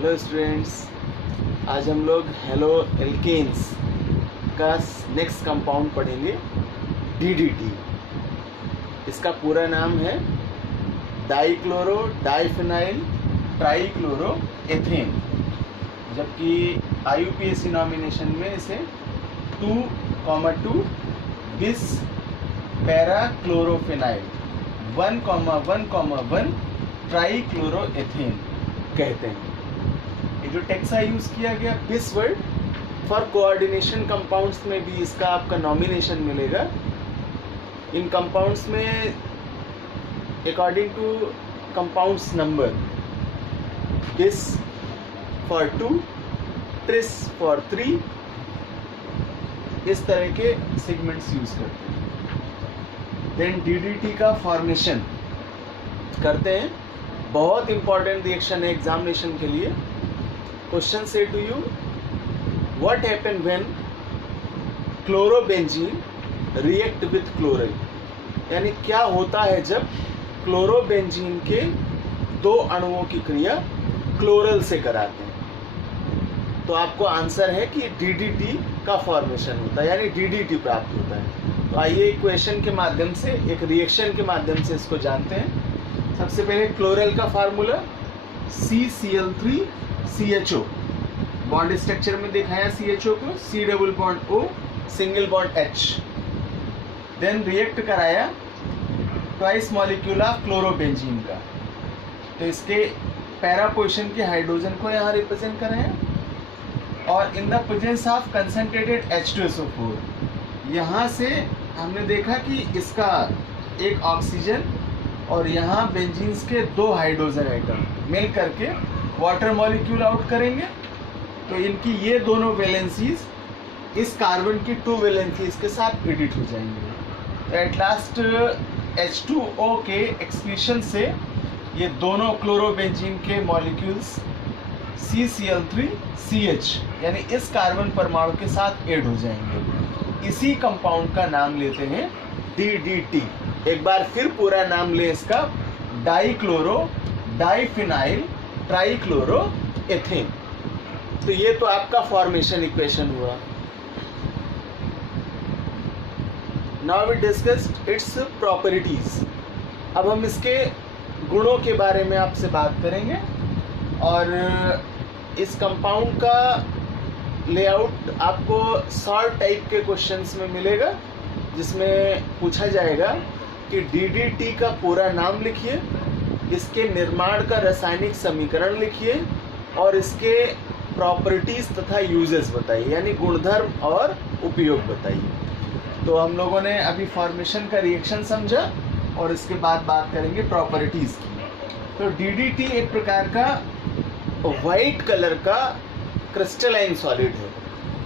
Hello students, आज हम लोग हेलो एल्केन्स का नेक्स्ट कंपाउंड पढ़ेंगे DDT। इसका पूरा नाम है डाइक्लोरो डाइफिनाइल ट्राइक्लोरोएथेन, जबकि IUPAC नॉमिनेशन में इसे 2,2 बिस पैराक्लोरोफिनाइल 1,1,1 ट्राइक्लोरोएथेन कहते हैं। ये जो टेक्सा यूज किया गया बिस वर्ड फॉर कोऑर्डिनेशन कंपाउंड्स में भी इसका आपका नॉमिनेशन मिलेगा। इन कंपाउंड्स में अकॉर्डिंग टू कंपाउंड्स नंबर बिस फॉर 2, ट्रिस फॉर 3, इस तरह के सेगमेंट्स यूज करते हैं। देन DDT का फॉर्मेशन करते हैं। बहुत इंपॉर्टेंट रिएक्शन है एग्जामिनेशन के लिए। क्वेश्चन से to you, what happen when chlorobenzene react with chlorine, यानी क्या होता है जब क्लोरोबेंजीन के दो अणुओं की क्रिया क्लोरल से कराते हैं। तो आपको आंसर है कि DDT का फॉर्मेशन होता है, यानी DDT प्राप्त होता है। तो आइए इक्वेशन के माध्यम से, एक रिएक्शन के माध्यम से इसको जानते हैं। सबसे पहले क्लोरल का फार्मूला CCl3CHO, बॉन्ड स्ट्रक्चर में दिखाया CHO को, C double bond O single bond H। Then react कराया ट्वाइस मॉलिक्यूल ऑफ क्लोरोबेंजीन का, तो इसके पैरा पोजीशन के हाइड्रोजन को यहाँ रिप्रेजेंट कराया। और इन the presence of concentrated H2SO4, यहाँ से हमने देखा कि इसका एक ऑक्सीजन और यहाँ बेंजीन्स के दो हाइड्रोजन एटम मिल करके वाटर मॉलिक्यूल आउट करेंगे। तो इनकी ये दोनों वैलेंसीज इस कार्बन की 2 वैलेंसीज के साथ एडिट हो जाएंगे। एट लास्ट H2O के एक्सक्रीशन से ये दोनों क्लोरोबेंजीन के मॉलिक्यूल्स CCl3CH यानी इस कार्बन परमाणु के साथ ऐड हो जाएंगे। इसी कंपाउंड का नाम लेते हैं DDT। एक बार फिर पूरा नाम ले इसका, डाइक्लोरो डाइफिनाइल ट्राइक्लोरोएथेन। तो ये तो आपका फॉर्मेशन इक्वेशन हुआ। Now we discussed its properties. अब हम इसके गुणों के बारे में आपसे बात करेंगे और इस कंपाउंड का लेआउट आपको सॉर्ट टाइप के क्वेश्चंस में मिलेगा, जिसमें पूछा जाएगा कि DDT का पूरा नाम लिखिए, इसके निर्माण का रासायनिक समीकरण लिखिए और इसके प्रॉपर्टीज तथा यूजेस बताइए, यानी गुणधर्म और उपयोग बताइए। तो हम लोगों ने अभी फॉर्मेशन का रिएक्शन समझा और इसके बाद बात करेंगे प्रॉपर्टीज की। तो DDT एक प्रकार का वाइट कलर का क्रिस्टलाइन सॉलिड है,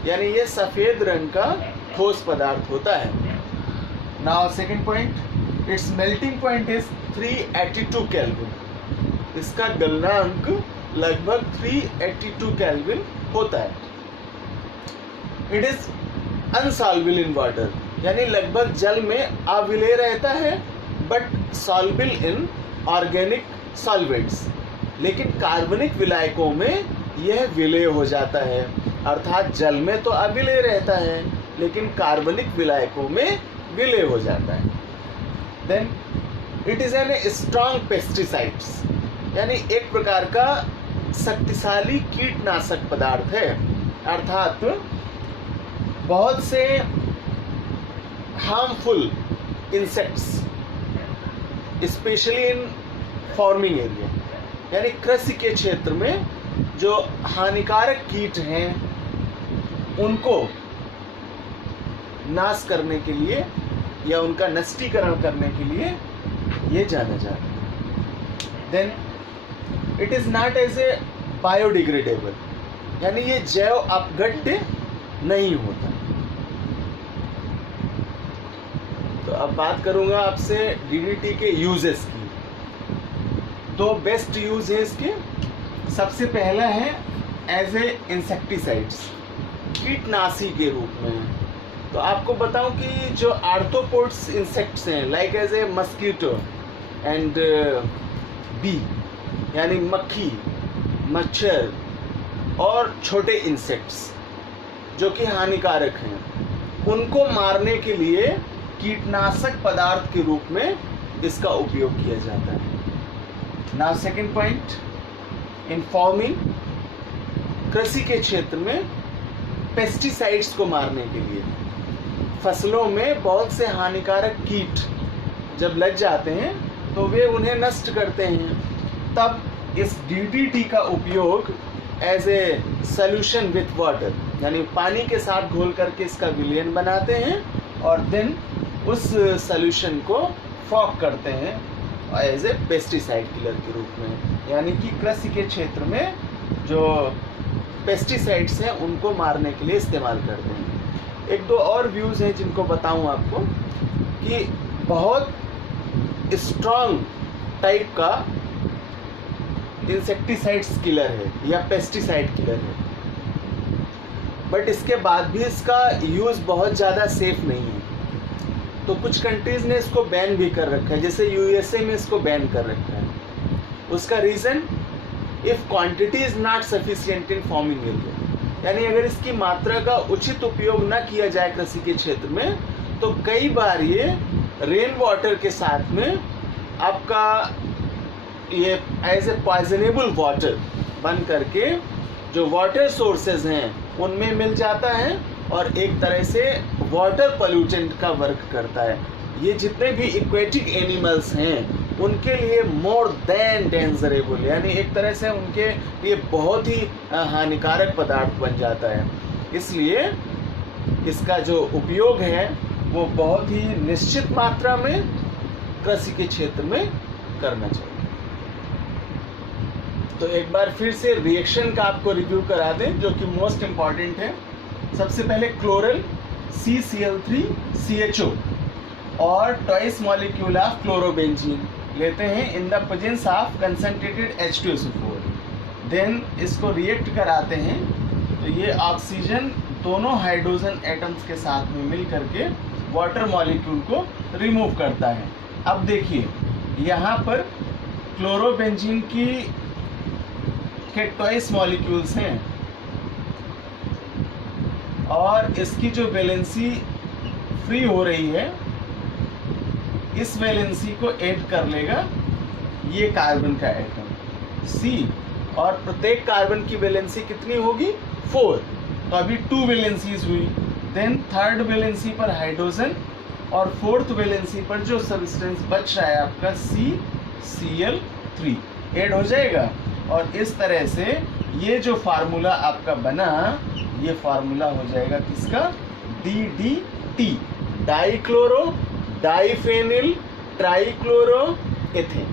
यानी ये सफ़ेद रंग का ठोस पदार्थ होता है। Now second point, its melting point is 382 kelvin. इसका गलनांक लगभग 382 केल्विन होता है। It is unsolvable in water, यानी लगभग जल में अविलेय रहता है, but solvable in organic solvents. लेकिन कार्बनिक विलायकों में यह विलेय हो जाता है, अर्थात जल में तो अविलेय रहता है लेकिन कार्बनिक विलायकों में विलेय हो जाता है। Then it is an strong pesticides, यानी एक प्रकार का शक्तिशाली कीटनाशक पदार्थ है, अर्थात बहुत से harmful insects specially in farming area, यानी कृषि के क्षेत्र में जो हानिकारक कीट हैं उनको नाश करने के लिए या उनका नष्टीकरण करने के लिए ये जाना जाता है। Then it is not as a biodegradable, यानी ये जैव अपघट्य नहीं होता। तो अब बात करूंगा आपसे DDT के यूजेस की। 2 बेस्ट यूज है इसके। सबसे पहला है एज ए इंसेक्टिसाइड्स, कीटनाशी के रूप में। तो आपको बताऊं कि जो आर्थ्रोपोड्स इंसेक्ट्स हैं, like as a mosquito and bee, यानी मक्खी मच्छर और छोटे इंसेक्ट्स जो कि हानिकारक हैं, उनको मारने के लिए कीटनाशक पदार्थ के रूप में इसका उपयोग किया जाता है। नाउ सेकंड पॉइंट, इन फार्मिंग, कृषि के क्षेत्र में पेस्टिसाइड्स को मारने के लिए फसलों में बहुत से हानिकारक कीट जब लग जाते हैं तो वे उन्हें नष्ट करते हैं, तब इस DDT का उपयोग as a solution with water, यानी पानी के साथ घोल करके इसका विलयन बनाते हैं और देन उस सॉल्यूशन को फॉक करते हैं एज ए पेस्टिसाइड किलर के रूप में। यानी कि कृषि के क्षेत्र में जो पेस्टिसाइड्स हैं उनको मारने के लिए इस्तेमाल करते हैं। एक दो और व्यूज़ हैं जिनको बताऊं आपको कि बहुत स्ट्रॉन्ग टाइप का इंसेक्टिसाइड्स किलर है या पेस्टिसाइड किलर है, बट इसके बाद भी इसका यूज़ बहुत ज़्यादा सेफ नहीं है। तो कुछ कंट्रीज़ ने इसको बैन भी कर रखा है, जैसे USA में इसको बैन कर रखा है। उसका reason, if quantity is not sufficient in farming area, यानी अगर इसकी मात्रा का उचित उपयोग न किया जाए कृषि के क्षेत्र में तो कई बार ये रेन वाटर के साथ में आपका ये एज ए पॉइजनेबल वाटर बन करके जो वाटर सोर्सेज हैं उनमें मिल जाता है और एक तरह से वाटर पोल्यूटेंट का वर्क करता है। ये जितने भी एक्वेटिक एनिमल्स हैं उनके लिए मोर देन डेंजरेबल, यानी एक तरह से उनके लिए बहुत ही हानिकारक पदार्थ बन जाता है। इसलिए इसका जो उपयोग है वो बहुत ही निश्चित मात्रा में कृषि के क्षेत्र में करना चाहिए। तो एक बार फिर से रिएक्शन का आपको रिव्यू करा दें जो कि मोस्ट इम्पॉर्टेंट है। सबसे पहले क्लोरल CCl3CHO और ट्वाइस मॉलिक्यूल ऑफ क्लोरोबेंजीन लेते हैं in the presence of concentrated H2SO4। Then इसको रिएक्ट कराते हैं तो ये ऑक्सीजन दोनों हाइड्रोजन एटम्स के साथ में मिल करके वाटर मॉलिक्यूल को रिमूव करता है। अब देखिए यहाँ पर क्लोरोबेंजीन के ट्वाइस मॉलिक्यूल्स हैं और इसकी जो वैलेंसी फ्री हो रही है इस वैलेंसी को ऐड कर लेगा ये कार्बन का एटम C, और प्रत्येक कार्बन की वैलेंसी कितनी होगी 4, तो अभी 2 वैलेंसीज हुई। देन थर्ड वैलेंसी पर हाइड्रोजन और फोर्थ वैलेंसी पर जो सब्सटेंस बच रहा है आपका CCl3 ऐड हो जाएगा और इस तरह से ये जो फार्मूला आपका बना ये फार्मूला हो जाएगा किसका, DDT, dichloro diphenyl trichloro ethane.